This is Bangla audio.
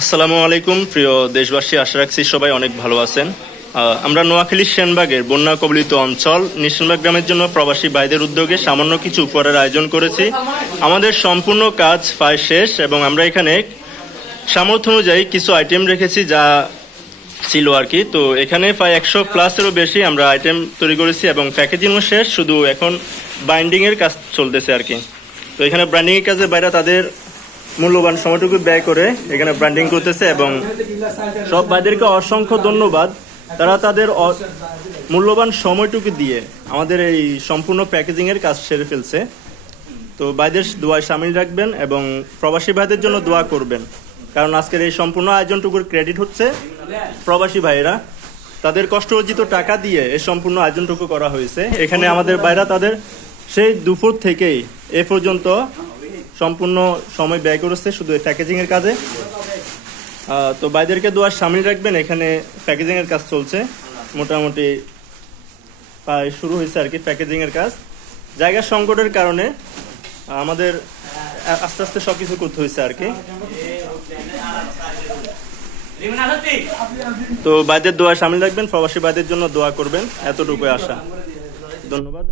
আসসালামু আলাইকুম, প্রিয় দেশবাসী, আশা রাখছি সবাই অনেক ভালো আছেন। আমরা নোয়াখালীর সেনবাগের বন্যা কবলিত অঞ্চল নিশানবাগ গ্রামের জন্য প্রবাসী ভাইদের উদ্যোগে সামান্য কিছু উপহারের আয়োজন করেছি। আমাদের সম্পূর্ণ কাজ প্রায় শেষ এবং আমরা এখানে সামর্থ্য অনুযায়ী কিছু আইটেম রেখেছি যা ছিল আর কি। তো এখানে প্রায় একশো প্লাসেরও বেশি আমরা আইটেম তৈরি করেছি এবং প্যাকেজিংও শেষ, শুধু এখন বাইন্ডিংয়ের কাজ চলতেছে আর কি। তো এখানে ব্র্যান্ডিং এর কাজে বাইরে তাদের মূল্যবান সময়টুকু ব্যয় করে এখানে ব্র্যান্ডিং করতেছে এবং সব ভাইদেরকে অসংখ্য ধন্যবাদ। তারা তাদের মূল্যবান সময়টুকু দিয়ে আমাদের এই সম্পূর্ণ প্যাকেজিং এর কাজ সেরে ফেলছে। তো ভাইদের দোয়ায় সামিল রাখবেন এবং প্রবাসী ভাইদের জন্য দোয়া করবেন। কারণ আজকের এই সম্পূর্ণ আয়োজনটুকুর ক্রেডিট হচ্ছে প্রবাসী ভাইয়েরা। তাদের কষ্ট অর্জিত টাকা দিয়ে এই সম্পূর্ণ আয়োজনটুকু করা হয়েছে। এখানে আমাদের ভাইরা তাদের সেই দুপুর থেকেই এ পর্যন্ত সম্পূর্ণ সময় ব্যয় করেছে শুধু এই প্যাকেজিং এর কাজে তো বাইদেরকে দোয়ার সামিল রাখবেন, এখানে প্যাকেজিং এর কাজ চলছে। মোটামুটি প্রায় শুরু হয়েছে আর কি প্যাকেজিং এর কাজ। জায়গা সংকটের কারণে আমাদের আস্তে আস্তে সবকিছু করতে হয়েছে আর কি। তো বাইদের দোয়া সামিল রাখবেন, প্রবাসী বাইদের জন্য দোয়া করবেন। এতটুকু আশা। ধন্যবাদ